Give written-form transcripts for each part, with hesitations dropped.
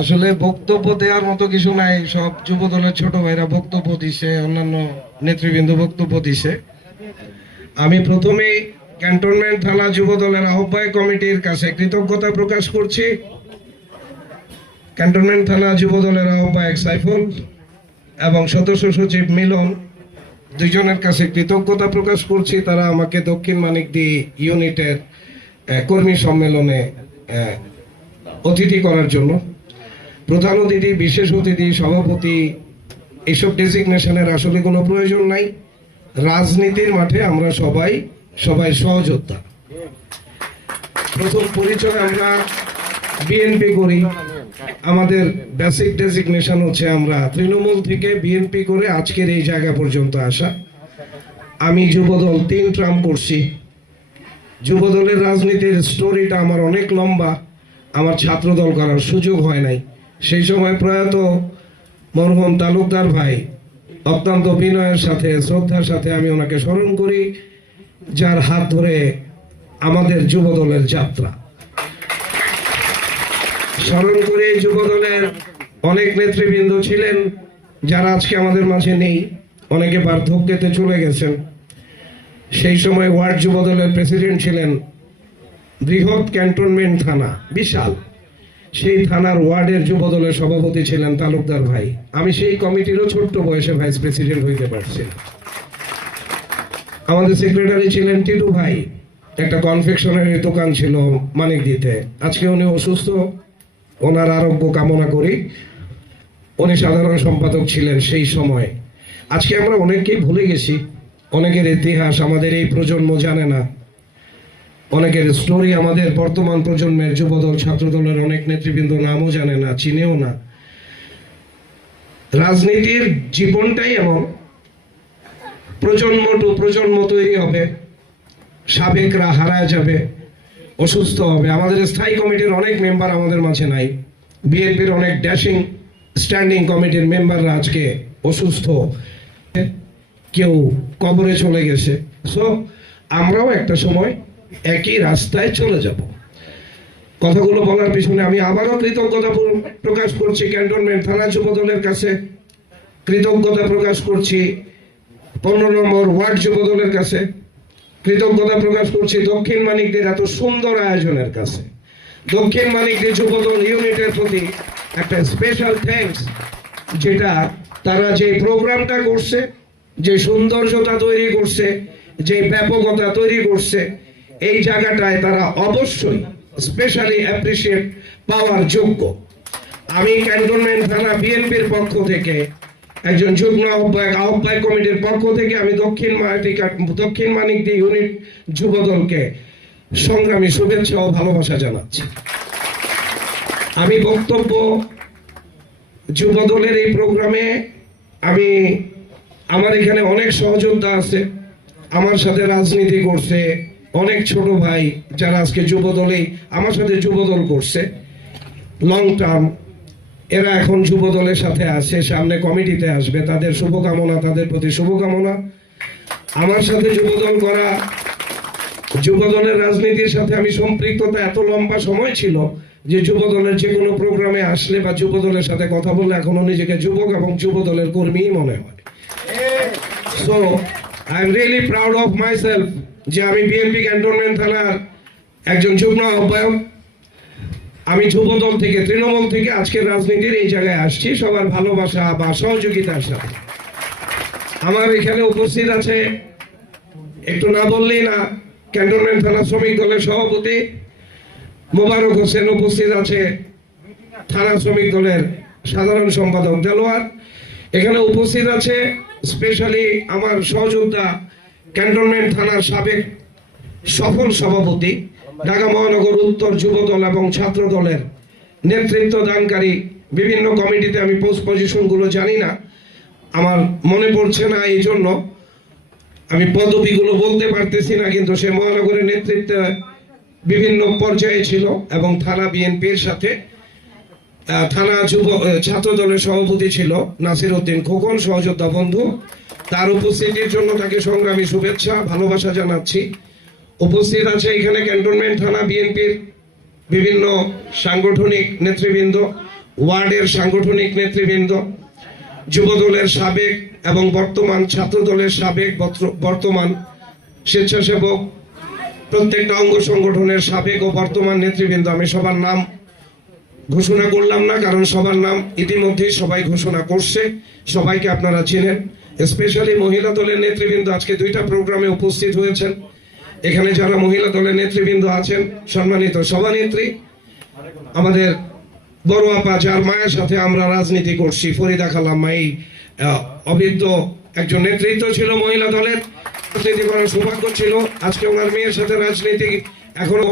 আসলে বক্তব্য দেওয়ার মতো কিছু নাই, সব যুব দলের ছোট ভাইরা বক্তব্য দিছে, অন্যান্য নেতৃবৃন্দ বক্তব্য দিছে। আমি প্রথমেই ক্যান্টনমেন্ট থানা যুব দলের আহ্বায়ক কমিটির কাছে কৃতজ্ঞতা প্রকাশ করছি। ক্যান্টনমেন্ট থানা যুব দলের আহ্বায়ক সাইফুল এবং সদস্য সচিব মিলন দুইজনের কাছে কৃতজ্ঞতা প্রকাশ করছি। তারা আমাকে দক্ষিণ মানিকদি ইউনিটের কর্মী সম্মেলনে অতিথি করার জন্য, প্রধান অতিথি, বিশেষ অতিথি, সভাপতি, এইসব ডেজিগনেশনের আসলে কোনো প্রয়োজন নাই। রাজনীতির মাঠে আমরা সবাই সহযোদ্ধা। প্রথম পরিচয়, আমরা বিএনপি করি। আমাদের বেসিক ডেজিগনেশন হচ্ছে আমরা তৃণমূল থেকে বিএনপি করে আজকের এই জায়গা পর্যন্ত আসা। আমি যুবদল 3 টার্ম করছি। যুবদলের রাজনীতির স্টোরিটা আমার অনেক লম্বা। আমার ছাত্রদল করার সুযোগ হয় নাই। সেই সময় প্রয়াত মরহুম তালুকদার ভাই অত্যন্ত বিনয়ের সাথে, শ্রদ্ধার সাথে আমি ওনাকে স্মরণ করি, যার হাত ধরে আমাদের যুবদলের যাত্রা। স্মরণ করে যুবদলের অনেক নেতৃবৃন্দ ছিলেন যারা আজকে আমাদের মাঝে নেই, অনেকে বার্ধক্যেতে চলে গেছেন। সেই সময় ওয়ার্ড যুবদলের প্রেসিডেন্ট ছিলেন। বৃহৎ ক্যান্টনমেন্ট থানা, বিশাল, সেই থানার ওয়ার্ডের যুবদলের সভাপতি ছিলেন তালুকদার ভাই। আমি সেই কমিটিরও ছোট্ট বয়সে ভাইস প্রেসিডেন্ট হইতে পারছি। আমাদের সেক্রেটারি ছিলেন টিটু ভাই, একটা কনফেকশনারি দোকান ছিল মানিকদিতে। আজকে উনি অসুস্থ, ওনার আরোগ্য কামনা করি। উনি সাধারণ সম্পাদক ছিলেন সেই সময়। আজকে আমরা অনেককেই ভুলে গেছি, অনেকের ইতিহাস আমাদের এই প্রজন্ম জানে না, অনেকের স্টোরি আমাদের বর্তমান প্রজন্মের যুবদল ছাত্রদলের অনেক নেতৃবৃন্দ নামও জানে না, চিনেও না। রাজনীতির জীবনটাই এমন, প্রজন্ম টু প্রজন্ম তৈরি হবে, সাবেকরা হারায় যাবে, অসুস্থ হবে। আমাদের স্থায়ী কমিটির অনেক মেম্বার আমাদের মাঝে নাই। বিএনপির অনেক ড্যাশিং স্ট্যান্ডিং কমিটির মেম্বাররা আজকে অসুস্থ, কেউ কবরে চলে গেছে। সো আমরাও একটা সময় একই রাস্তায় চলে যাব। কথাগুলো বলার পিছনে আমি আবারও কৃতজ্ঞতা প্রকাশ করছি ক্যান্টনমেন্ট থানা যুবদলের কাছে, কৃতজ্ঞতা প্রকাশ করছি 15 নম্বর ওয়ার্ড যুবদলের কাছে, কৃতজ্ঞতা প্রকাশ করছি দক্ষিণ মানিকদের এত সুন্দর আয়োজনের কাছে। দক্ষিণ মানিকদি যুবদল ইউনিটের প্রতি একটা স্পেশাল থ্যাঙ্কস, যেটা তারা যে প্রোগ্রামটা করছে, যে সৌন্দর্যতা তৈরি করছে, যে ব্যাপকতা তৈরি করছে, এই জায়গাটায় তারা অবশ্যই স্পেশালি অ্যাপ্রিসিয়েট পাওয়ার যোগ্য। আমি ক্যান্টনমেন্ট থানা বিএনপির পক্ষ থেকে, একজন যুগ্ম আহ্বায়ক কমিটির পক্ষ থেকে আমি দক্ষিণ মানিকদি ইউনিট যুবদলকে সংগ্রামী শুভেচ্ছা ও ভালোবাসা জানাচ্ছি। আমি বক্তব্য যুবদলের এই প্রোগ্রামে আমার এখানে অনেক সহযোদ্ধা আছে, আমার সাথে রাজনীতি করছে, অনেক ছোট ভাই যারা আজকে যুবদলেই আমার সাথে যুবদল করছে লং টার্ম, এরা এখন যুবদলের সাথে আছে, সামনে কমিটিতে আসবে। তাদের শুভকামনা, তাদের প্রতি শুভকামনা। আমার সাথে যুবদল করা, যুবদলের রাজনীতির সাথে আমি সম্পৃক্ততা এত লম্বা সময় ছিল যে যুবদলের যে কোনো প্রোগ্রামে আসলে বা যুবদলের সাথে কথা বললে এখনো নিজেকে যুবক এবং যুবদলের কর্মীই মনে হয়। So I am really proud of my self যে আমি বিএনপি ক্যান্টনমেন্ট থানার একজন যুগ্ম আহ্বায়ক। আমি যুবদল থেকে, তৃণমূল থেকে আজকের রাজনীতির এই জায়গায় আসছি সবার ভালোবাসা বা সহযোগিতার সাথে। আমার এখানে উপস্থিত আছে, একটু না বললেই না, ক্যান্টনমেন্ট থানা শ্রমিক দলের সভাপতি মোবারক হোসেন উপস্থিত আছে, থানা শ্রমিক দলের সাধারণ সম্পাদক দেলোয়ার এখানে উপস্থিত আছে, স্পেশালি আমার সহযোদ্ধা ক্যান্টনমেন্ট থানার সাবেক সফল সভাপতি, ঢাকা মহানগর উত্তর যুবদল এবং ছাত্র দলের নেতৃত্ব দানকারী। বিভিন্ন কমিটিতে আমি পোস্ট পজিশনগুলো জানি না, আমার মনে পড়ছে না, এই জন্য আমি পদবিগুলো বলতে পারতেছি না, কিন্তু সে মহানগরের নেতৃত্বে বিভিন্ন পর্যায়ে ছিল এবং থানা বিএনপির সাথে থানা ছাত্র দলের সভাপতি ছিল নাসির উদ্দিন খোকন, সহযোদ্ধা বন্ধু। তার উপস্থিতির জন্য তাকে সংগ্রামী শুভেচ্ছা ভালোবাসা জানাচ্ছি। উপস্থিত আছে এখানে ক্যান্টনমেন্ট থানা বিএনপির বিভিন্ন সাংগঠনিক নেতৃবৃন্দ, ওয়ার্ডের সাংগঠনিক নেতৃবৃন্দ, যুবদলের সাবেক এবং বর্তমান, ছাত্রদলের সাবেক বর্তমান স্বেচ্ছাসেবক, প্রত্যেকটা অঙ্গ সংগঠনের সাবেক ও বর্তমান নেতৃবৃন্দ, আমি সবার নাম ঘোষণা করলাম না, কারণ সবার নাম ইতিমধ্যেই সবাই ঘোষণা করছে, সবাইকে আপনারা চেনেন। স্পেশালি মহিলা দলের নেতৃবৃন্দ আজকে 2টা প্রোগ্রামে উপস্থিত হয়েছেন। এখানে যারা মহিলা দলের নেতৃবৃন্দ আছেন, সম্মানিত সভানেত্রী, আমাদের বড় আপা, যার মায়ের সাথে আমরা রাজনীতি করছি, ফরিদা খালাম মা, এই অভিজ্ঞ একজন নেতৃত্ব ছিল মহিলা দলের, রাজনীতি করার সৌভাগ্য ছিল। আজকে ওনার মেয়ের সাথে রাজনীতি, এখনো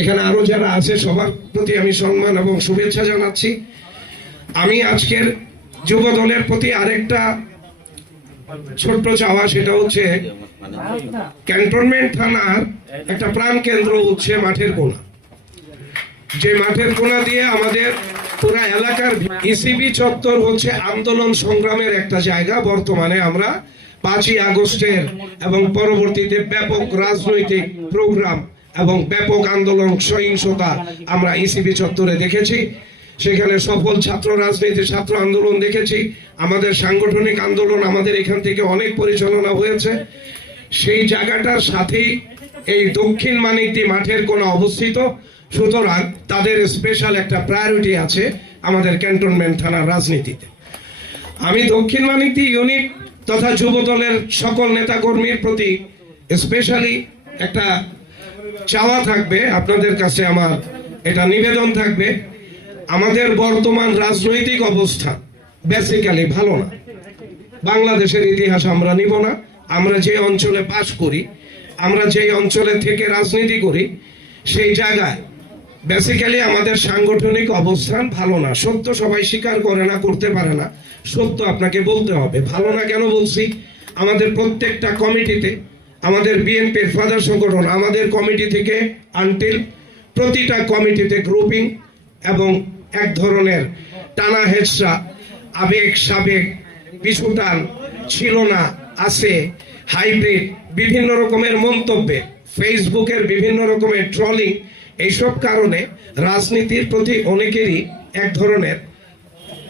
এখানে আরো যারা আছে সবার প্রতি আমি সম্মান এবং শুভেচ্ছা জানাচ্ছি। আমি আজকের যুব দলের প্রতি আরেকটা ছোট্ট চাওয়া, সেটা হচ্ছে ক্যান্টনমেন্ট থানার একটা প্রাণ কেন্দ্র হচ্ছে মাঠের কোনা। যে মাঠের কোনা দিয়ে আমাদের পুরা এলাকার ইসিবি চত্বর হচ্ছে আন্দোলন সংগ্রামের একটা জায়গা। বর্তমানে আমরা 5ই আগস্টের এবং পরবর্তীতে ব্যাপক রাজনৈতিক প্রোগ্রাম এবং ব্যাপক আন্দোলন, সহিংসতা আমরা ইসিবি চত্বরে দেখেছি। সেখানে সফল ছাত্র রাজনীতি, ছাত্র আন্দোলন দেখেছি। আমাদের সাংগঠনিক আন্দোলন আমাদের এখান থেকে অনেক পরিচালনা হয়েছে। সেই জায়গাটার সাথেই এই দক্ষিণ মানিকদি মাঠের কোনা অবস্থিত, সুতরাং তাদের স্পেশাল একটা প্রায়োরিটি আছে আমাদের ক্যান্টনমেন্ট থানার রাজনীতিতে। আমি দক্ষিণ মানিকদি ইউনিট তথা যুব দলের সকল নেতাকর্মীর প্রতি স্পেশালি একটা চাওয়া থাকবে, আপনাদের কাছে আমার এটা নিবেদন থাকবে। আমাদের বর্তমান রাজনৈতিক অবস্থা বেসিক্যালি ভালো না। বাংলাদেশের ইতিহাস আমরা নিব না। আমরা যে অঞ্চলে বাস করি, আমরা যে অঞ্চলে থেকে রাজনীতি করি, সেই জায়গায় বেসিক্যালি আমাদের সাংগঠনিক অবস্থান ভালো না। সত্য সবাই স্বীকার করে না, করতে পারে না, সত্য আপনাকে বলতে হবে। ভালো না কেন বলছি? আমাদের প্রত্যেকটা কমিটিতে, আমাদের বিএনপির ফাদার সংগঠন, আমাদের কমিটি থেকে আনটিল প্রতিটা কমিটিতে গ্রুপিং এবং এক ধরনের টানা হেঁচড়া, আবেগ সাবেগ, পিছুটান, ছিল না, আছে, হাইব্রিড, বিভিন্ন রকমের মন্তব্যে, ফেসবুকের বিভিন্ন রকমের ট্রলিং, এইসব কারণে রাজনীতির প্রতি অনেকেরই এক ধরনের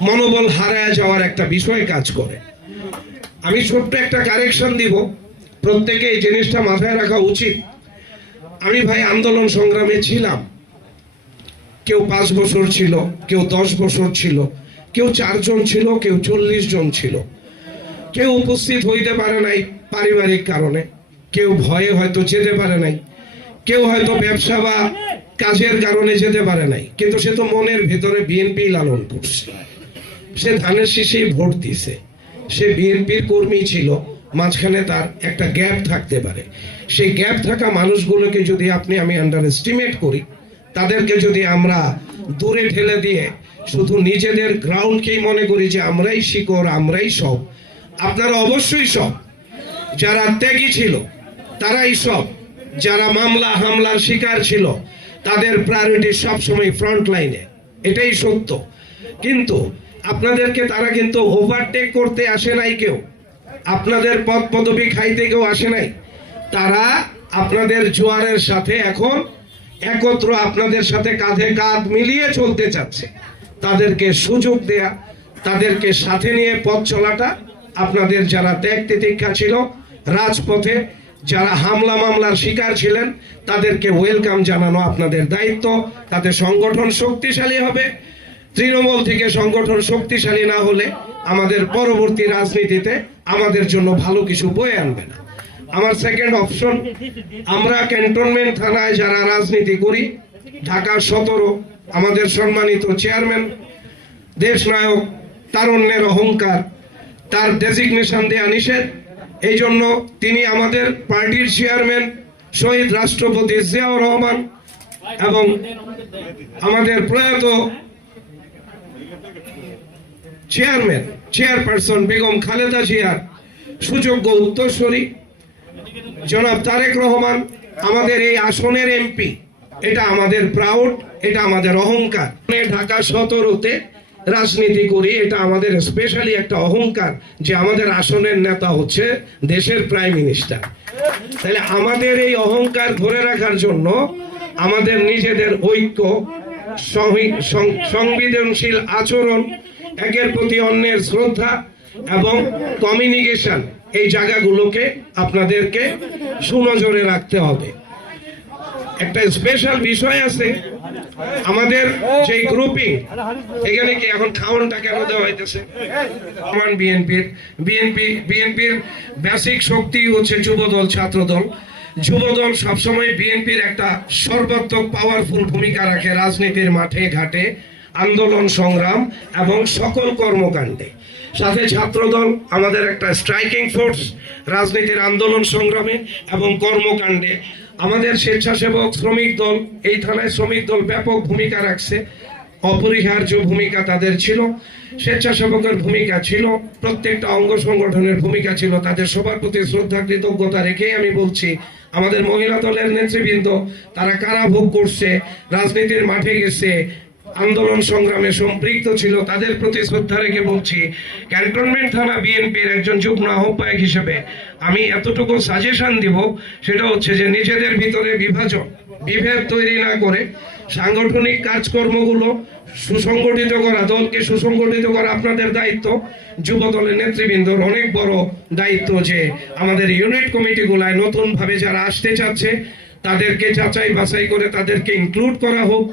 মনোবল হারায় যাওয়ার একটা বিষয় কাজ করে। আমি ছোট্ট একটা কারেকশন দিব, প্রত্যেকে এই জিনিসটা মাথায় রাখা উচিত। আমি ভাই আন্দোলন সংগ্রামে ছিলাম। কেউ 5 বছর ছিল, কেউ 10 বছর ছিল, কেউ 4 জন ছিল, কেউ 40 জন ছিল। কেউ উপস্থিত হইতে পারে নাই পারিবারিক কারণে, কেউ ভয়ে হয়তো যেতে পারে নাই, কেউ হয়তো ব্যবসা বা কাজের কারণে যেতে পারে নাই, কিন্তু সে তো মনের ভেতরে বিএনপি লালন করছে। সে ধানের শীষেই ভোট দিছে, সে বিএনপির কর্মী ছিল। মাঝখানে তার একটা গ্যাপ থাকতে পারে। সেই গ্যাপ থাকা মানুষগুলোকে যদি আমি আন্ডার এস্টিমেট করি, তাদেরকে যদি আমরা দূরে ঠেলে দিয়ে শুধু নিজেদের গ্রাউন্ডকেই মনে করি যে আমরাই শিকড়, আমরাই সব, আপনারা অবশ্যই সব। যারা ত্যাগী ছিল তারাই সব। যারা মামলা হামলার শিকার ছিল তাদের প্রায়োরিটি সবসময় ফ্রন্ট লাইনে, এটাই সত্য। কিন্তু আপনাদেরকে তারা কিন্তু ওভারটেক করতে আসে নাই, কেউ আপনাদের পদ পদবি খাইতে কেউ আসে নাই। তারা আপনাদের জোয়ারের সাথে এখন একত্র আপনাদের সাথে কাঁধে কাঁধ মিলিয়ে চলতে চাচ্ছে। তাদেরকে সুযোগ দেয়া, তাদেরকে সাথে নিয়ে পথ চলাটা আপনাদের যারা ত্যাগ তিতিক্ষা ছিল, রাজপথে যারা হামলা মামলার শিকার ছিলেন, তাদেরকে ওয়েলকাম জানানো আপনাদের দায়িত্ব। তাতে সংগঠন শক্তিশালী হবে। তৃণমূল থেকে সংগঠন শক্তিশালী না হলে আমাদের পরবর্তী রাজনীতিতে আমাদের জন্য ভালো কিছু বয়ে আনবে না। আমার সেকেন্ড অপশন, আমরা ক্যান্টনমেন্ট থানায় যারা রাজনীতি করি, ঢাকা 17 আমাদের সম্মানিত চেয়ারম্যান দেশনায়ক তারুণ্যের অহংকার, তার ডেজিগনেশন দেয়া নিষেধ। এই জন্য তিনি আমাদের পার্টির চেয়ারম্যান শহীদ রাষ্ট্রপতি জিয়াউর রহমান এবং আমাদের প্রয়াত চেয়ারপারসন বেগম খালেদা জিয়ার সুযোগ্য উত্তরসূরি জনাব তারেক রহমান আমাদের এই আসনের এমপি। এটা আমাদের প্রাউড, এটা আমাদের অহংকার। ঢাকা 17-তে রাজনীতি করি, এটা আমাদের স্পেশালি একটা অহংকার যে আমাদের আসনের নেতা হচ্ছে দেশের প্রাইম মিনিস্টার। তাহলে আমাদের এই অহংকার ধরে রাখার জন্য আমাদের নিজেদের ঐক্য, সংবেদনশীল আচরণ, একের প্রতি অন্যের শ্রদ্ধা এবং কমিউনিকেশন, এই জায়গাগুলোকে আপনাদেরকে সুনজরে রাখতে হবে। একটা স্পেশাল বিষয় আছে আমাদের যে গ্রুপিং, এখানে কি এখন খাওয়ানটা কেন দেওয়া হইতেছে? বিএনপির বেসিক শক্তি হচ্ছে যুবদল, ছাত্রদল। যুবদল সবসময় বিএনপির একটা সর্বাত্মক পাওয়ারফুল ভূমিকা রাখে রাজনীতির মাঠে ঘাটে, আন্দোলন সংগ্রাম এবং সকল কর্মকাণ্ডে। সাথে ছাত্রদল আমাদের একটা স্ট্রাইকিং ফোর্স রাজনীতির আন্দোলন সংগ্রামে এবং কর্মকাণ্ডে। আমাদের স্বেচ্ছাসেবক শ্রমিক দল, এই থানায় শ্রমিক দল ব্যাপক ভূমিকা রাখছে, অপরিহার্য ভূমিকা তাদের ছিল। স্বেচ্ছাসেবকের ভূমিকা ছিল, প্রত্যেকটা অঙ্গ সংগঠনের ভূমিকা ছিল। তাদের সবার প্রতি শ্রদ্ধা কৃতজ্ঞতা রেখেই আমি বলছি, আমাদের মহিলা দলের নেতৃবৃন্দ তারা কারাভোগ করছে, রাজনীতির মাঠে গেছে, আন্দোলন সংগ্রামে সম্পৃক্ত ছিল, তাদের প্রতি শ্রদ্ধা রেখে বলছি, ক্যান্টনমেন্ট থানা বিএনপির একজন যুগ্ম আহ্বায়ক হিসেবে আমি এতটুকু সাজেশন দিব, সেটা হচ্ছে যে নিজেদের ভিতরে বিভেদ তৈরি না করে সাংগঠনিক কাজকর্মগুলো সুসংগঠিত করা, দলকে সুসংগঠিত করা আপনাদের দায়িত্ব। যুব দলের নেতৃবৃন্দর অনেক বড় দায়িত্ব যে আমাদের ইউনিট কমিটিগুলায় নতুন ভাবে যারা আসতে চাচ্ছে তাদেরকে যাচাই বাছাই করে তাদেরকে ইনক্লুড করা হোক,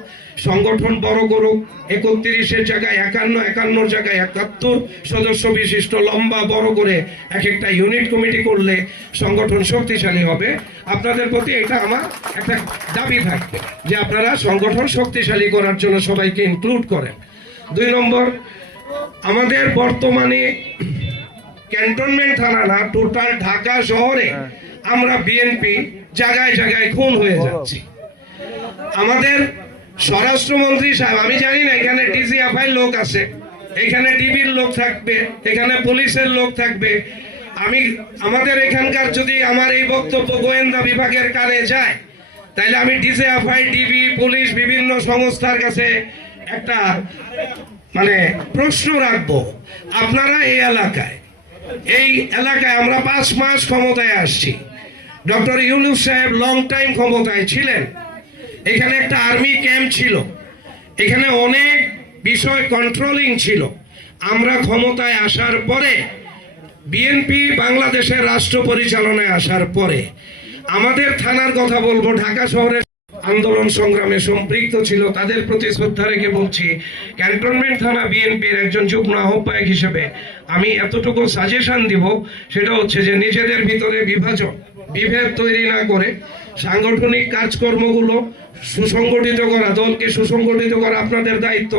সংগঠন বড় করুক। 31-এর জায়গায় 51 জায়গায় 71 সদস্য বিশিষ্ট লম্বা বড় করে এক একটা ইউনিট কমিটি করলে সংগঠন শক্তিশালী হবে। আপনাদের প্রতি এটা আমার একটা দাবি থাকবে যে আপনারা সংগঠন শক্তিশালী করার জন্য সবাইকে ইনক্লুড করেন। 2 নম্বর, আমাদের বর্তমানে ক্যান্টনমেন্ট থানা না, টোটাল ঢাকা শহরে আমরা বিএনপি জায়গায় জায়গায় খুন হয়ে যাচ্ছি। আমাদের স্বরাষ্ট্রমন্ত্রী সাহেব, আমি জানি না এখানে ডিজিএফআই লোক আছে, এখানে ডিবির লোক থাকবে, এখানে পুলিশের লোক থাকবে। আমাদের এখানকার যদি আমার এই বক্তব্য গোয়েন্দা বিভাগের কানে যায়, তাহলে আমি ডিজিএফআই, ডিবি, পুলিশ, বিভিন্ন সংস্থার কাছে একটা প্রশ্ন রাখবো। আপনারা এই এলাকায় আমরা 5 মাস ক্ষমতায় আসছি, ডক্টর ইউনূস সাহেব লং টাইম ক্ষমতায় ছিলেন, এখানে একটা আর্মি ক্যাম্প ছিল, এখানে অনেক বিষয় কন্ট্রোলিং ছিল। আমরা ক্ষমতায় আসার পরে, বিএনপি বাংলাদেশের রাষ্ট্র পরিচালনায় আসার পরে আমাদের থানার কথা বলবো, ঢাকা শহরে আন্দোলন সংগ্রামে সম্পৃক্ত ছিল, তাদের প্রতি শ্রদ্ধা রেখে বলছি, ক্যান্টনমেন্ট থানা বিএনপির একজন যুগ্ম আহ্বায়ক হিসেবে আমি এতটুকু সাজেশন দিব, সেটা হচ্ছে যে নিজেদের ভিতরে বিভেদ তৈরি না করে সাংগঠনিক কাজকর্মগুলো সুসংগঠিত করা, দলকে সুসংগঠিত করা আপনাদের দায়িত্ব।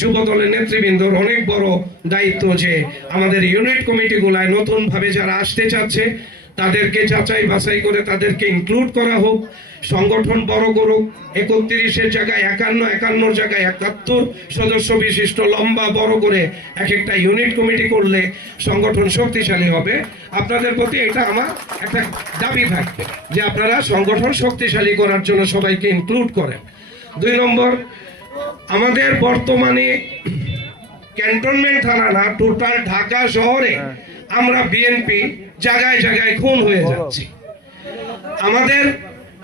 যুব দলের নেতৃবৃন্দর অনেক বড় দায়িত্ব যে আমাদের ইউনিট কমিটিগুলায় নতুন ভাবে যারা আসতে চাচ্ছে তাদেরকে যাচাই বাছাই করে তাদেরকে ইনক্লুড করা হোক, সংগঠন বড় করুক। 31-এর জায়গায় 51 জায়গায় 71 সদস্য বিশিষ্ট লম্বা বড় করে এক একটা ইউনিট কমিটি করলে সংগঠন শক্তিশালী হবে। আপনাদের প্রতি এটা আমার একটা দাবি থাকবে যে আপনারা সংগঠন শক্তিশালী করার জন্য সবাইকে ইনক্লুড করেন। 2 নম্বর, আমাদের বর্তমানে ক্যান্টনমেন্ট থানা না, টোটাল ঢাকা শহরে আমরা বিএনপি জায়গায় জায়গায় খুন হয়ে যাচ্ছি। আমাদের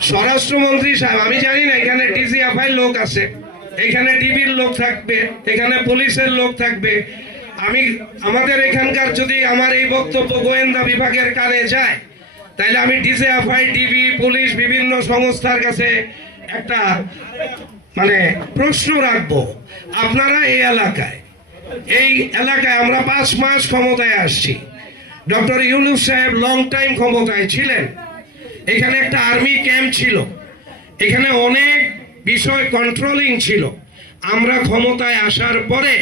স্বরাষ্ট্রমন্ত্রী সাহেব, আমি জানি না এখানে ডিজিএফআই লোক আছে, এখানে ডিবির লোক থাকবে, এখানে পুলিশের লোক থাকবে। আমাদের এখানকার যদি আমার এই বক্তব্য গোয়েন্দা বিভাগের কানে যায়, তাহলে আমি ডিজিএফআই, ডিবি, পুলিশ, বিভিন্ন সংস্থার কাছে একটা প্রশ্ন রাখবো। আপনারা এই এলাকায় আমরা 5 মাস ক্ষমতায় আসছি, ডক্টর ইউনূস সাহেব লং টাইম ক্ষমতায় ছিলেন, এখানে একটা আর্মি ক্যাম্প ছিল, এখানে অনেক বিষয় কন্ট্রোলিং ছিল। আমরা ক্ষমতায় আসার পরে,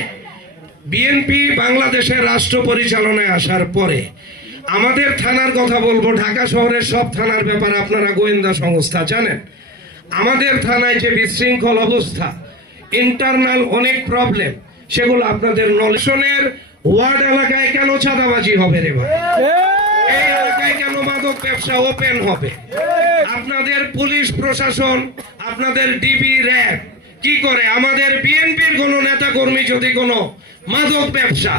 বিএনপি বাংলাদেশের রাষ্ট্র পরিচালনায় আসার পরে আমাদের থানার কথা বলবো, ঢাকা শহরের সব থানার ব্যাপারে আপনারা গোয়েন্দা সংস্থা জানেন। আমাদের থানায় যে বিশৃঙ্খল অবস্থা, ইন্টারনাল অনেক প্রবলেম, সেগুলো আপনাদের নলেজনের। ওয়ার্ড এলাকায় কেন চাঁদাবাজি হবে রে ভাই? এই এলাকায় কেন মাদক ব্যবসা ওপেন হবে? আপনাদের পুলিশ প্রশাসন, আপনাদের ডিবি, র্যাব কি করে আমাদের বিএনপির কোন নেতা কর্মী যদি কোনো মাদক ব্যবসা,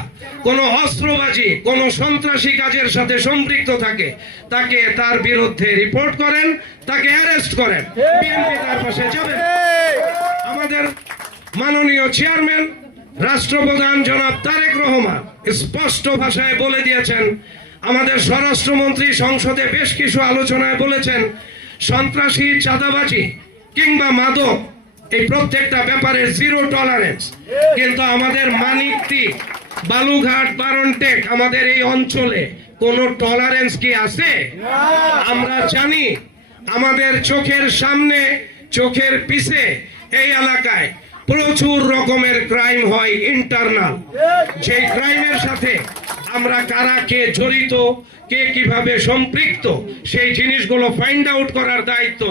কোনো অস্ত্রবাজি, কোনো সন্ত্রাসী কাজের সাথে সম্পৃক্ত থাকে, তাকে তার বিরুদ্ধে রিপোর্ট করেন, তাকে অ্যারেস্ট করেন, বিএনপি তার পাশে যাবে। আমাদের মাননীয় চেয়ারম্যান রাষ্ট্রপ্রধান জনাব তারেক রহমান স্পষ্ট ভাষায় বলে দিয়েছেন, আমাদের স্বরাষ্ট্রমন্ত্রী সংসদে বেশ কিছু আলোচনায় বলেছেন, সন্ত্রাসী, চাঁদাবাজি কিংবা মাদক এই প্রত্যেকটা ব্যাপারে জিরো টলারেন্স। কিন্তু আমাদের মানিকটি, বালুঘাট, বারনটেক, আমাদের এই অঞ্চলে কোনো টলারেন্স কি আছে? আমরা জানি আমাদের চোখের সামনে, চোখের পিছে এই এলাকায় প্রচুর রকমের ক্রাইম হয় ইন্টারনাল। যে ক্রাইমের সাথে আমরা কারা কে জড়িত, কে কিভাবে সম্পৃক্ত, সেই জিনিসগুলো ফাইন্ড আউট করার দায়িত্ব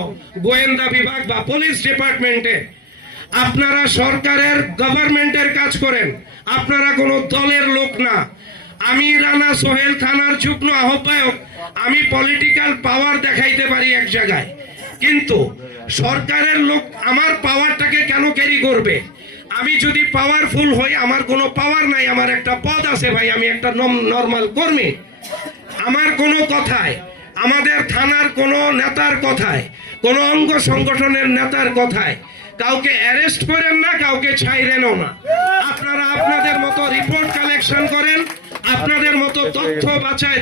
গোয়েন্দা বিভাগ বা পুলিশ ডিপার্টমেন্টে। আপনারা সরকারের, গভর্নমেন্টের কাজ করেন, আপনারা কোনো দলের লোক না। আমি রানা সোহেল থানার যুগ্ম আহ্বায়ক, আমি পলিটিক্যাল পাওয়ার দেখাইতে পারি এক জায়গায়, কিন্তু সরকারের লোক আমার পাওয়ারটাকে কেন ক্যারি করবে? আমি যদি পাওয়ারফুল হই, আমার কোনো পাওয়ার নাই, আমার একটা পদ আছে ভাই, আমি একটা নর্মাল কর্মী। আমার কোনো কথায়, আমাদের থানার কোনো নেতার কথায়, কোনো অঙ্গ সংগঠনের নেতার কথায় কাউকে অ্যারেস্ট করেন না, কাউকে ছাইরেনও না। আপনারা আপনাদের মতো রিপোর্ট কালেকশন করেন, আপনাদের মতো তথ্য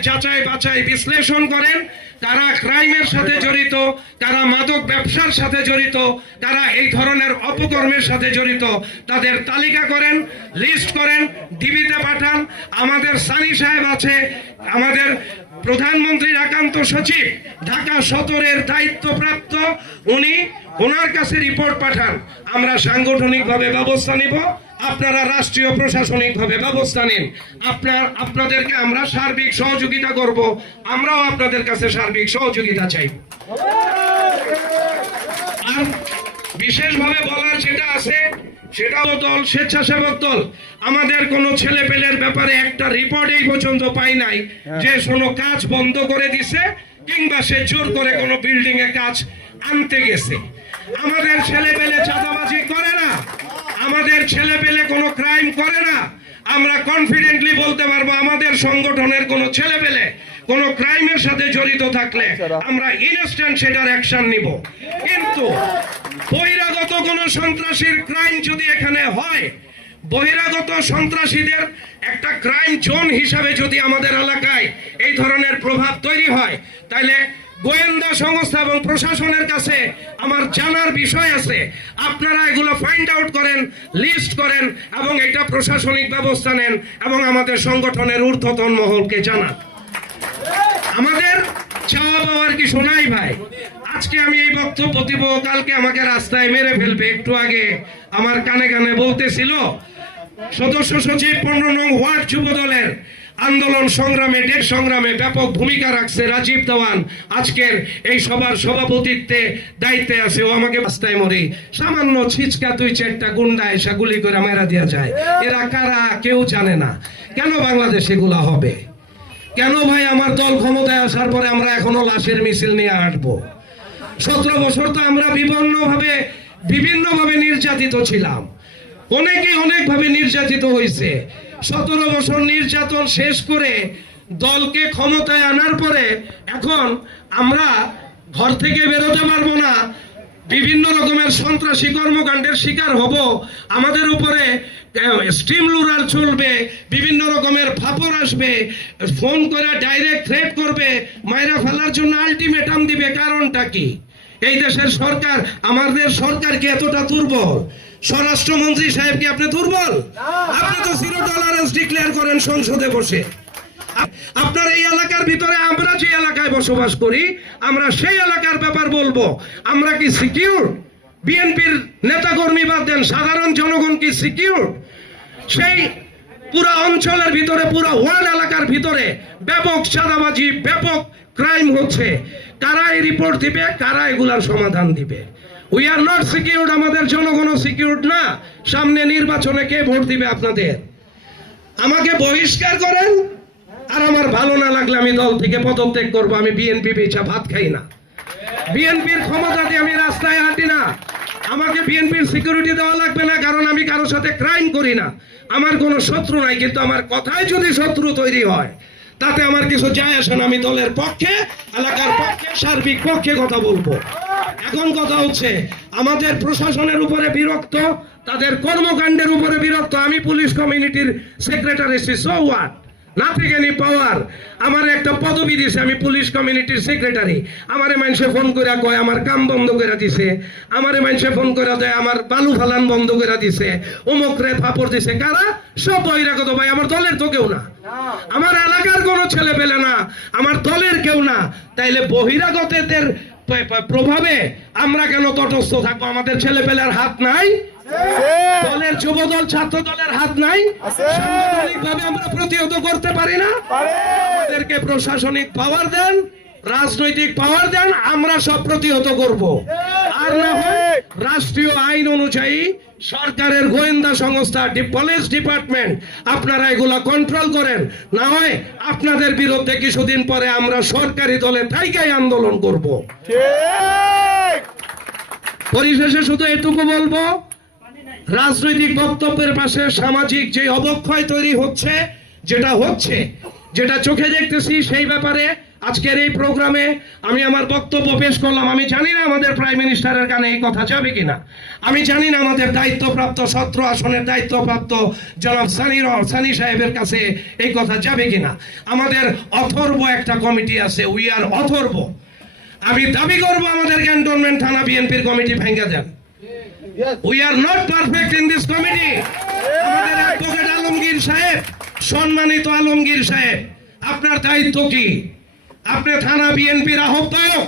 যাচাই বাছাই বিশ্লেষণ করেন, কারা ক্রাইমের সাথে জড়িত, কারা মাদক ব্যবসার সাথে জড়িত, কারা এই ধরনের অপকর্মের সাথে জড়িত, তাদের তালিকা করেন, লিস্ট করেন, ডিবিতে পাঠান। আমাদের সানি সাহেব আছে, আমাদের প্রধানমন্ত্রীর একান্ত সচিব, ঢাকা সদরের দায়িত্বপ্রাপ্ত, উনি ওনার কাছে রিপোর্ট পাঠান, আমরা সাংগঠনিকভাবে ব্যবস্থা নিব, আপনারা রাষ্ট্রীয় প্রশাসনিকভাবে ব্যবস্থা নিন। আপনাদেরকে আমরা সার্বিক সহযোগিতা করব, আমরাও আপনাদের কাছে সার্বিক সহযোগিতা চাইব। আর বিশেষভাবে বলার যেটা আছে, সেটাও দল, স্বেচ্ছাসেবক দল, আমাদের কোনো ছেলে পেলের ব্যাপারে একটা রিপোর্ট এই পর্যন্ত পাই নাই যে কোনো কাজ বন্ধ করে দিছে কিংবা সে জোর করে কোনো বিল্ডিং এ কাজ আনতে গেছে। আমাদের ছেলে পেলে চাঁদাবাজি করে না, আমাদের ছেলে পেলে কোনো ক্রাইম করে না। আমরা কনফিডেন্টলি বলতে পারবো, আমাদের সংগঠনের কোনো ছেলে পেলে কোনো ক্রাইমের সাথে জড়িত থাকলে আমরা ইনস্ট্যান্ট সেটার অ্যাকশন নিব। কিন্তু বহিরাগত কোনো সন্ত্রাসীর ক্রাইম যদি এখানে হয়, বহিরাগত সন্ত্রাসীদের একটা ক্রাইম জোন হিসাবে যদি আমাদের এলাকায় এই ধরনের প্রভাব তৈরি হয়, তাহলে গোয়েন্দা সংস্থা এবং প্রশাসনের কাছে আমার জানার বিষয় আছে। আপনারা এগুলো ফাইন্ড আউট করেন, লিস্ট করেন এবং এটা প্রশাসনিক ব্যবস্থা নেন এবং আমাদের সংগঠনের ঊর্ধ্বতন মহলকে জানান। আমাদের চাওয়া পাওয়ার কিছু নাই ভাই। আজকে আমি এই বক্তব্য দিব, কালকে আমাকে রাস্তায় মেরে ফেলবে। একটু আগে আমার কানে কানে বলতেছিল, সদস্য সচিব 15 নং ওয়ার্ড যুব দলের আন্দোলন সংগ্রামে, ডেট সংগ্রামে ব্যাপক ভূমিকা রাখছে রাজীব দেওয়ান, আজকের এই সবার সভাপতিত্বে দায়িত্বে আছে। ও আমাকে রাস্তায় মরে সামান্য ছিচকা 2-4টা গুন্ডা এসে গুলি করে মেরা দেওয়া যায়। এরা কারা কেউ জানে না। কেন বাংলাদেশে এগুলা হবে? কেন ভাই আমার দল ক্ষমতায় আসার পরে আমরা এখনো লাশের মিছিল নিয়ে হাঁটবো? 17 বছর তো আমরা বিভিন্নভাবে নির্যাতিত ছিলাম, অনেকে অনেকভাবে নির্যাতিত হয়েছে। 17 বছর নির্যাতন শেষ করে দলকে ক্ষমতায় আনার পরে এখন আমরা ঘর থেকে বেরোতে পারবো না, বিভিন্ন রকমের সন্ত্রাসী কর্মকাণ্ডের শিকার হব, আমাদের উপরে স্টিম লুরার চলবে, বিভিন্ন রকমের ফাপড় আসবে, ফোন করে ডাইরেক্ট থ্রেট করবে, মাইরা ফেলার জন্য আলটিমেটাম দিবে। কারণটা কি? এই দেশের সরকার, আমাদের সরকার কি এতটা দুর্বল? স্বরাষ্ট্রমন্ত্রী সাহেব কি আপনি দুর্বল? আপনি তো জিরো টলারেন্স ডিক্লেয়ার করেন সংসদে বসে। আপনার এই এলাকার ভিতরে আমরা যে এলাকায় বসবাস করি, আমরা সেই এলাকার ব্যাপার বলবো। আমরা কি সিকিউর? বিএনপির নেতা কর্মী বাদ দেন, সাধারণ জনগণ কি সিকিউর? সেই পুরো অঞ্চলের ভিতরে, পুরো ওয়ার্ল্ড এলাকার ভিতরে ব্যাপক চাঁদাবাজি, ব্যাপক ক্রাইম হচ্ছে। কারা এই রিপোর্ট দিবে? কারা এগুলার সমাধান দিবে? We are not secured. আমাদের জনগণও সিকিউরড না। সামনে নির্বাচনে কে ভোট দিবে আপনাদের? আমাকে বহিষ্কার করেন, আর আমার ভালো না লাগলে আমি দল থেকে পদত্যাগ করবো। আমি বিএনপি বেচা ভাত খাই না, বিএনপির ক্ষমতা দিয়ে আমি রাস্তায় হাঁটি না। আমাকে বিএনপির সিকিউরিটি দেওয়া লাগবে না, কারণ আমি কারোর সাথে ক্রাইম করি না, আমার কোনো শত্রু নাই। কিন্তু আমার কথায় যদি শত্রু তৈরি হয় তাতে আমার কিছু যায় আসে না। আমি দলের পক্ষে, এলাকার পক্ষে, সার্বিক পক্ষে কথা বলবো। এখন কথা হচ্ছে আমাদের প্রশাসনের উপরে বিরক্ত, তাদের কর্মকাণ্ডের উপরে বিরক্ত। আমি পুলিশ কমিউনিটির secretary, so what, nothing any পাওয়ার। আমার একটা পদবি দিছে, আমি পুলিশ কমিউনিটির সেক্রেটারি। আমারে মানুষে ফোন করে কয় আমার কাম বন্ধ করে দিছে, আমারে মানুষে ফোন করে দেয় আমার বালু ফালান বন্ধ করে দিছে, অমুক রে ফাপড় দিছে। কারা? সব বহিরাগত ভাই, আমার দলের তো কেউ না, আমার এলাকার কোনো ছেলে পেলে না, আমার দলের কেউ না। তাইলে বহিরাগতদের প্রভাবে আমরা কেন তটস্থ থাকবো? আমাদের ছেলে পেলের হাত নাই? দলের যুব দল, ছাত্র দলের হাত নাই? সাংগঠনিকভাবে আমরা প্রতিহত করতে পারি না? আমাদেরকে প্রশাসনিক পাওয়ার দেন, রাজনৈতিক পাওয়ার দেন, আমরা সব প্রতিহত করব। আর না হয় রাষ্ট্রীয় আইন অনুযায়ী সরকারের গোয়েন্দা সংস্থা, পুলিশ ডিপার্টমেন্ট, আপনারা এগুলা কন্ট্রোল করেন। না হয় আপনাদের বিরুদ্ধে কিছুদিন পরে আমরা সরকারি দলে থাইকাই আন্দোলন করব। পরিশেষে শুধু এটুকু বলবো, রাজনৈতিক বক্তব্যের পাশে সামাজিক যে অবক্ষয় তৈরি হচ্ছে, যেটা চোখে দেখতেছি, সেই ব্যাপারে আজকের এই প্রোগ্রামে আমি আমার বক্তব্য পেশ করলাম। আমি জানি না আমাদের প্রাইম মিনিস্টারের কানে এই কথা যাবে কিনা, আমি জানি না আমাদের দায়িত্বপ্রাপ্ত 17 আসনের দায়িত্বপ্রাপ্ত জনাব সানি সাহেবের কাছে এই কথা যাবে কিনা। আমাদের অথর্ব একটা কমিটি আছে, উই আর অথর্ব। আমি দাবি করব আমাদের ক্যান্টনমেন্ট থানা বিএনপির কমিটি ভেঙে দেন। We are not perfect in this committee. আমাদের অ্যাডভোকেট আলমগীর সাহেব, সম্মানিত আলমগীর সাহেব, আপনার দায়িত্ব কি? আপনি থানা বিএনপির আহ্বায়ক,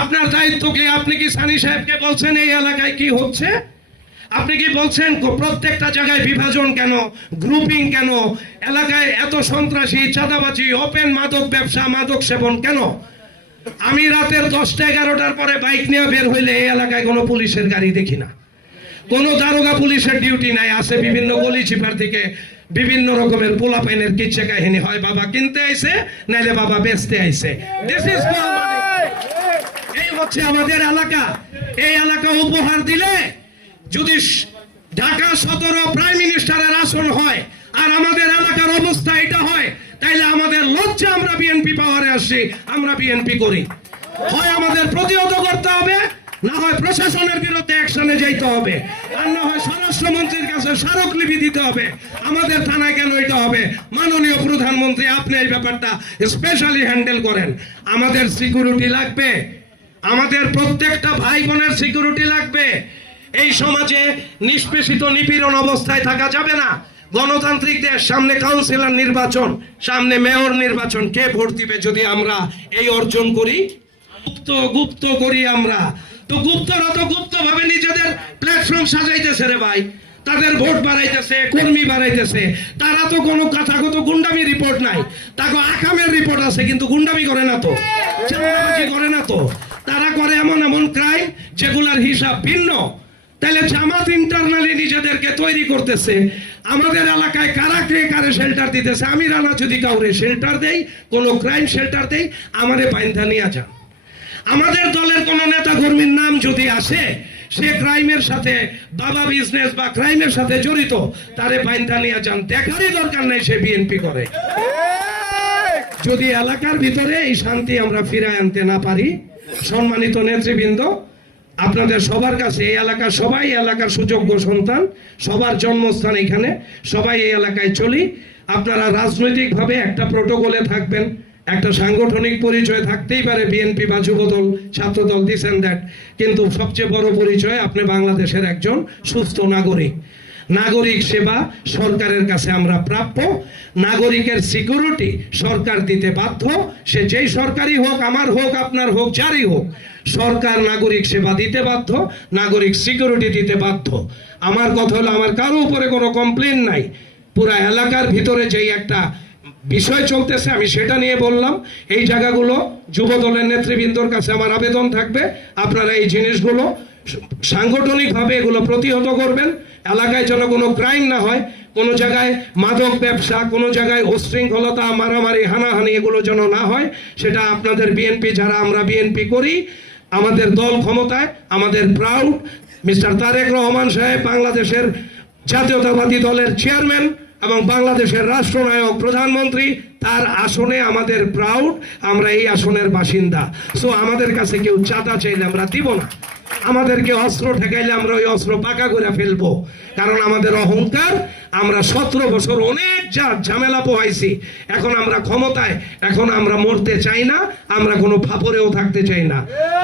আপনার দায়িত্ব কি? আপনি কি সানি সাহেবকে বলছেন এই এলাকায় কি হচ্ছে? আপনি কি বলছেন প্রত্যেকটা জায়গায় বিভাজন কেন, গ্রুপিং কেন, এলাকায় এত সন্ত্রাসী, চাঁদাবাজি, ওপেন মাদক ব্যবসা, মাদক সেবন কেন? আমি রাতের 10টা-11টার পরে বাইক নিয়ে বের হইলে এই এলাকায় কোনো পুলিশের গাড়ি দেখি না, কোনো দারোগা পুলিশের ডিউটি নাই। আছে বিভিন্ন গলি চিপার থেকে বিভিন্ন রকমের পোলাপাইনের কিচ্ছে কাহিনী, হয় বাবা কিনতে আইছে, নাইলে বাবা বেচতে আইছে। এই হচ্ছে আমাদের এলাকা। এই এলাকা উপহার দিলে যদি ঢাকা 17 প্রাইম মিনিস্টারের আসন হয় আর আমাদের এলাকার অবস্থা এটা হয়, তাইলে আমাদের লজ্জা, আমরা বিএনপি পাওয়ারে আসছি, আমরা বিএনপি করি। হয় আমাদের প্রতিহত করতে হবে, না হয় প্রশাসনের বিরুদ্ধে অ্যাকশনে যাইতে হবে, আর না হয় স্বরাষ্ট্রমন্ত্রীর কাছে স্মারকলিপি দিতে হবে। আমাদের থানায় কেন এটা হবে? মাননীয় প্রধানমন্ত্রী, আপনি এই ব্যাপারটা স্পেশালি হ্যান্ডেল করেন। আমাদের সিকিউরিটি লাগবে, আমাদের প্রত্যেকটা ভাই বোনের সিকিউরিটি লাগবে। এই সমাজে নিষ্পেষিত নিপীড়ন অবস্থায় থাকা যাবে না। গণতান্ত্রিক দেশ, সামনে কাউন্সিলর নির্বাচন, সামনে মেয়র নির্বাচন, কে ভোট দিবে যদি আমরা এই অর্জন করি? গুপ্ত করি আমরা তো। গুপ্তরা তো গুপ্ত ভাবে নিজেদের প্ল্যাটফর্ম সাজাইতেছে রে ভাই, তাদের ভোট বাড়াইতেছে, কর্মী বাড়াইতেছে। তারা তো কোনো কথাগত গুন্ডামি রিপোর্ট নাই, তাকে আকামের রিপোর্ট আছে, কিন্তু গুন্ডামি করে না তো, চাঁদাবাজি করে না তো। তারা করে এমন এমন ক্রাইম যেগুলার হিসাব ভিন্ন। তাহলে জামাত ইন্টারনালি নিজেদেরকে তৈরি করতেছে। আমাদের এলাকায় কারা কে কারে শেল্টার দিতেছে? আমি রানা যদি কাউরে শেল্টার দেই, কোনো ক্রাইম শেল্টার দেই, আমারে বাইন্ধা নিয়ে যান। আমাদের দলের কোন নেতা কর্মীর নাম যদি আসে, সে ক্রাইমের সাথে, বাবা বিজনেস বা ক্রাইমের সাথে জড়িত, তারে বাইন্ধা নিয়ে যান। দেখারই দরকার নাই সে বিএনপি করে। যদি এলাকার ভিতরে এই শান্তি আমরা ফিরে আনতে না পারি, সম্মানিত নেতৃবৃন্দ, আপনাদের সবার কাছে, এই এলাকার সবাই এলাকার সুযোগ্য সন্তান, সবার জন্মস্থান এখানে, সবাই এই এলাকায় চলি। আপনারা রাজনৈতিকভাবে একটা প্রোটোকলে থাকবেন, একটা সাংগঠনিক পরিচয় থাকতেই পারে, বিএনপি বা যুবদল, ছাত্রদল, দিস এন্ড দ্যাট, কিন্তু সবচেয়ে বড় পরিচয় আপনি বাংলাদেশের একজন সুস্থ নাগরিক। নাগরিক সেবা সরকারের কাছে আমরা প্রাপ্য। নাগরিকের সিকিউরিটি সরকার দিতে বাধ্য, সে যেই সরকারই হোক, আমার হোক, আপনার হোক, যারই হোক, সরকার নাগরিক সেবা দিতে বাধ্য, নাগরিক সিকিউরিটি দিতে বাধ্য। আমার কথা হলো, আমার কারো উপরে কোনো কমপ্লেন নাই। পুরা এলাকার ভিতরে যেই একটা বিষয় চলতেছে আমি সেটা নিয়ে বললাম। এই জায়গাগুলো যুব দলের নেতৃবৃন্দর কাছে আমার আবেদন থাকবে, আপনারা এই জিনিসগুলো সাংগঠনিকভাবে এগুলো প্রতিহত করবেন। এলাকায় যেন কোনো ক্রাইম না হয়, কোনো জায়গায় মাদক ব্যবসা, কোনো জায়গায় উশৃঙ্খলতা, মারামারি, হানাহানি এগুলো যেন না হয়। সেটা আপনাদের বিএনপি, যারা আমরা বিএনপি করি, আমাদের দল ক্ষমতায়, আমাদের প্রাউড, মিস্টার তারেক রহমান সাহেব বাংলাদেশের জাতীয়তাবাদী দলের চেয়ারম্যান এবং বাংলাদেশের রাষ্ট্রনায়ক প্রধানমন্ত্রী, তার আসনে আমাদের প্রাউড, আমরা এই আসনের বাসিন্দা। সো আমাদের কাছে কেউ চাঁদা চাইলে আমরা দিব না, আমাদেরকে অস্ত্র ঠেকাইলে আমরা ওই অস্ত্র পাকা করে ফেলবো, কারণ আমাদের অহংকার। আমরা 17 বছর অনেক ঝামেলা পোহাইছি, এখন আমরা ক্ষমতায়, এখন আমরা মরতে চাই না, আমরা কোনো ফাপরেও থাকতে চাই না।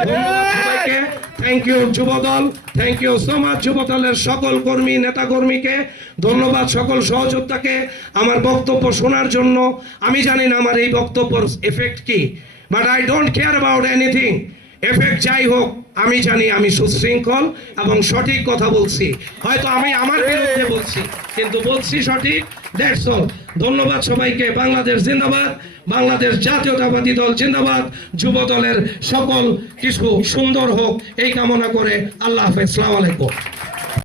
ধন্যবাদ সবাইকে, thank you Jubo Dal, thank you so much যুবদলের সকল কর্মী নেতা কর্মীকে ধন্যবাদ, সকল সহযোদ্ধাকে আমার বক্তব্য শোনার জন্য। আমি জানি না আমার এই বক্তব্যের এফেক্ট কি, but I don't care about anything. Effect যাই হোক, আমি জানি আমি সুশৃঙ্খল এবং সঠিক কথা বলছি, হয়তো আমি আমার বিরুদ্ধে বলছি কিন্তু বলছি সঠিক। That's all. ধন্যবাদ সবাইকে। বাংলাদেশ জিন্দাবাদ, বাংলাদেশ জাতীয়তাবাদী দল জিন্দাবাদ। যুব দলের সকল কিছু সুন্দর হোক এই কামনা করে আল্লাহ হাফেজ, আসসালামু আলাইকুম।